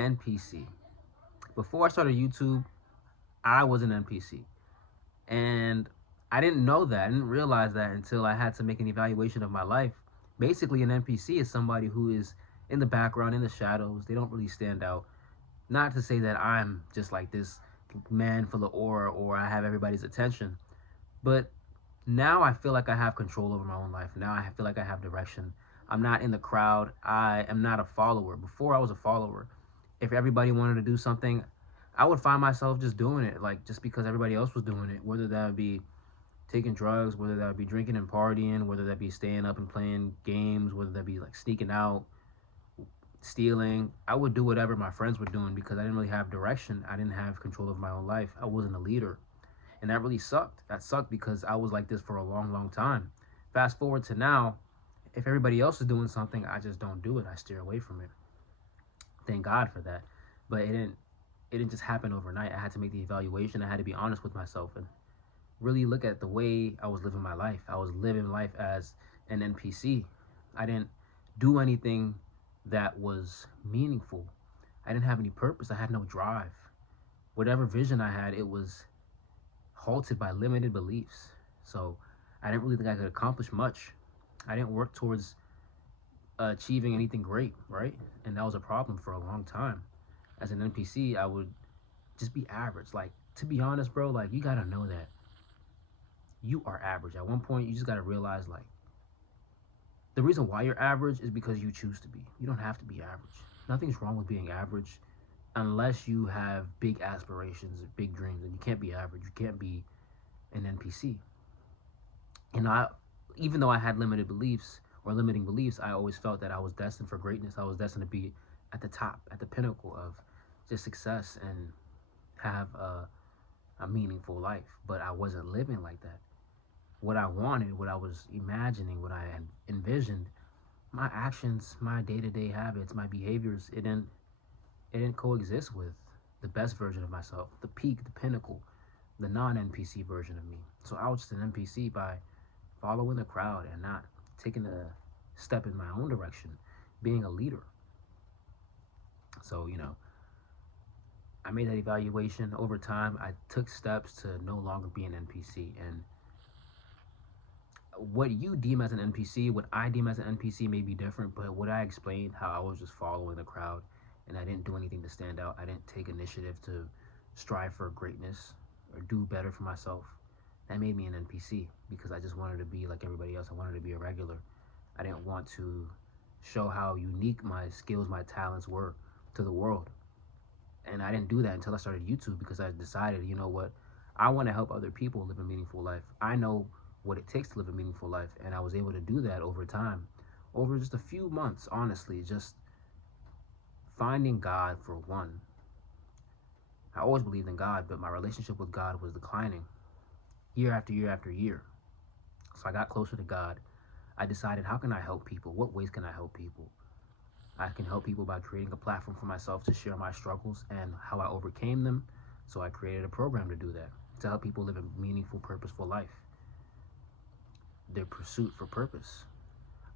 NPC. Before I started YouTube, I was an NPC. And I didn't know that. I didn't realize that until I had to make an evaluation of my life. Basically, an NPC is somebody who is in the background, in the shadows. They don't really stand out. Not to say that I'm just like this man full of aura or I have everybody's attention, but now I feel like I have control over my own life. Now I feel like I have direction. I'm not in the crowd. I am not a follower. Before I was a follower. If everybody wanted to do something, I would find myself just doing it, like just because everybody else was doing it, whether that be taking drugs, whether that be drinking and partying, whether that be staying up and playing games, whether that be like sneaking out, stealing. I would do whatever my friends were doing because I didn't really have direction. I didn't have control of my own life. I wasn't a leader. And that really sucked. That sucked because I was like this for a long, long time. Fast forward to now, if everybody else is doing something, I just don't do it. I steer away from it. Thank God for that. But it didn't just happen overnight. I had to make the evaluation. I had to be honest with myself and really look at the way I was living my life. I was living life as an NPC. I didn't do anything that was meaningful. I didn't have any purpose. I had no drive. Whatever vision I had, it was halted by limited beliefs. So I didn't really think I could accomplish much. I didn't work towards achieving anything great, right? And that was a problem for a long time. As an NPC, I would just be average. Like, to be honest, bro, like, you gotta know that you are average. At one point, you just gotta realize, like, the reason why you're average is because you choose to be. You don't have to be average. Nothing's wrong with being average unless you have big aspirations, big dreams, and you can't be average. You can't be an NPC. And even though I had limited beliefs or limiting beliefs, I always felt that I was destined for greatness. I was destined to be at the top, at the pinnacle of just success and have a meaningful life. But I wasn't living like that. What I wanted, what I was imagining, what I had envisioned, my actions, my day-to-day habits, my behaviors, it didn't coexist with the best version of myself, the peak, the pinnacle, the non-NPC version of me. So I was just an NPC by following the crowd and not taking a step in my own direction, being a leader. So, I made that evaluation over time. I took steps to no longer be an NPC. And what you deem as an NPC, what I deem as an NPC may be different, but what I explained, how I was just following the crowd and I didn't do anything to stand out. I didn't take initiative to strive for greatness or do better for myself. That made me an NPC because I just wanted to be like everybody else. I wanted to be a regular. I didn't want to show how unique my skills, my talents were to the world. And I didn't do that until I started YouTube because I decided, you know what? I want to help other people live a meaningful life. I know what it takes to live a meaningful life. And I was able to do that over time, over just a few months, honestly, just finding God for one. I always believed in God, but my relationship with God was declining year after year after year. So I got closer to God. I decided, how can I help people? What ways can I help people? I can help people by creating a platform for myself to share my struggles and how I overcame them. So I created a program to do that, to help people live a meaningful, purposeful life. Their pursuit for purpose.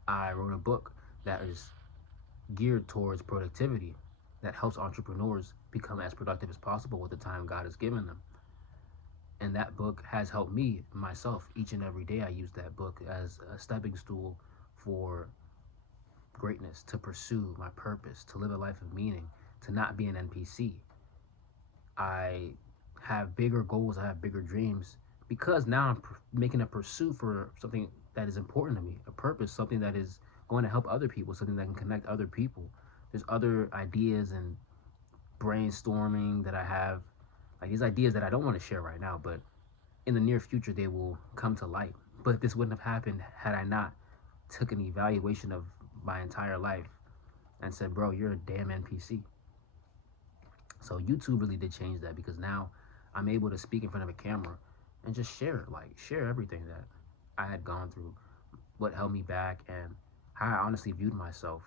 I wrote a book that is geared towards productivity, that helps entrepreneurs become as productive as possible with the time God has given them. And that book has helped me, myself, each and every day. I use that book as a stepping stool for greatness, to pursue my purpose, to live a life of meaning, to not be an NPC. I have bigger goals, I have bigger dreams because now I'm making a pursuit for something that is important to me, a purpose, something that is going to help other people, something that can connect other people. There's other ideas and brainstorming that I have, like these ideas that I don't want to share right now, but in the near future they will come to light. But this wouldn't have happened had I not took an evaluation of my entire life and said, bro, you're a damn NPC. So YouTube really did change that because now I'm able to speak in front of a camera and just share, like share everything that I had gone through, what held me back, and how I honestly viewed myself.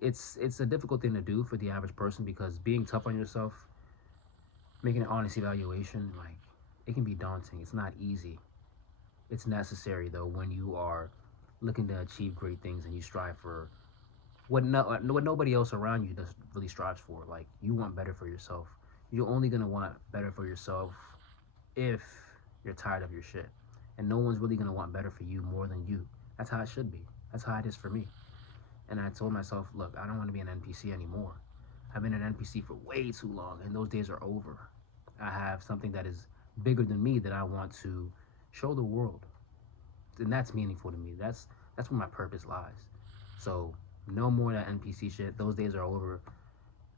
It's a difficult thing to do for the average person because being tough on yourself, making an honest evaluation, like it can be daunting. It's not easy. It's necessary though when you are looking to achieve great things and you strive for what nobody else around you does really strives for. Like, you want better for yourself. You're only gonna want better for yourself if you're tired of your shit, and no one's really gonna want better for you more than you. That's how it should be. That's how it is for me. And I told myself, look, I don't want to be an NPC anymore. I've been an NPC for way too long, and those days are over. I have something that is bigger than me that I want to show the world, and that's meaningful to me. That's where my purpose lies. So no more that NPC shit. Those days are over.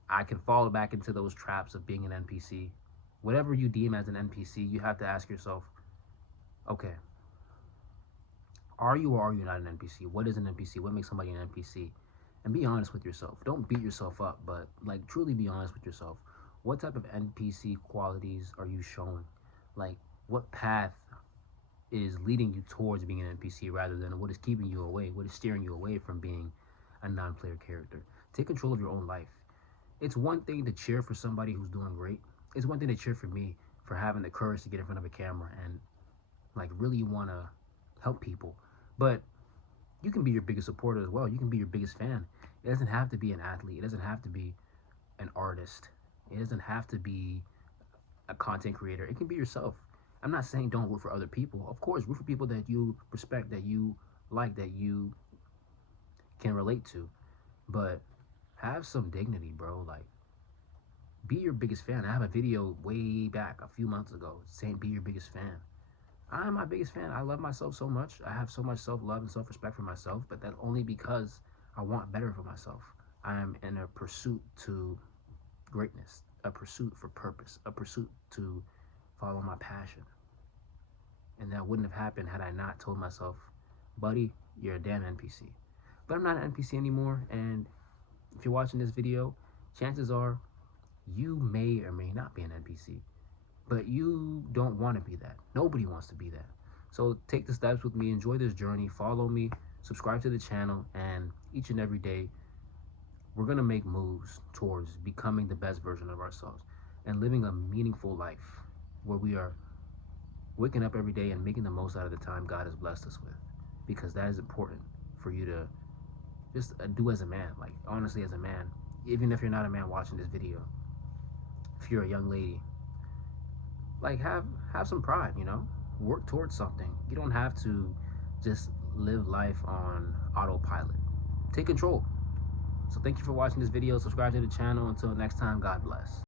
I can fall back into those traps of being an NPC. Whatever you deem as an NPC, you have to ask yourself, okay, are you or are you not an NPC? What is an NPC? What makes somebody an NPC? And be honest with yourself. Don't beat yourself up, but like truly be honest with yourself. What type of NPC qualities are you showing? Like, what path is leading you towards being an NPC rather than what is keeping you away, what is steering you away from being a non-player character? Take control of your own life. It's one thing to cheer for somebody who's doing great. It's one thing to cheer for me for having the courage to get in front of a camera and like really want to help people. But you can be your biggest supporter as well. You can be your biggest fan. It doesn't have to be an athlete. It doesn't have to be an artist. It doesn't have to be a content creator. It can be yourself. I'm not saying don't root for other people. Of course, root for people that you respect, that you like, that you can relate to. But have some dignity, bro. Like, be your biggest fan. I have a video way back a few months ago saying be your biggest fan. I am my biggest fan. I love myself so much. I have so much self-love and self-respect for myself, but that's only because I want better for myself. I am in a pursuit to greatness, a pursuit for purpose, a pursuit to follow my passion. And that wouldn't have happened had I not told myself, buddy, you're a damn NPC. But I'm not an NPC anymore, and if you're watching this video, chances are you may or may not be an NPC. But you don't want to be that. Nobody wants to be that. So take the steps with me, enjoy this journey, follow me, subscribe to the channel, and each and every day we're going to make moves towards becoming the best version of ourselves and living a meaningful life where we are waking up every day and making the most out of the time God has blessed us with, because that is important for you to just do as a man. Like, honestly, as a man, even if you're not a man watching this video, if you're a young lady, like, have some pride, you know, work towards something. You don't have to just live life on autopilot. Take control. So thank you for watching this video. Subscribe to the channel. Until next time, God bless.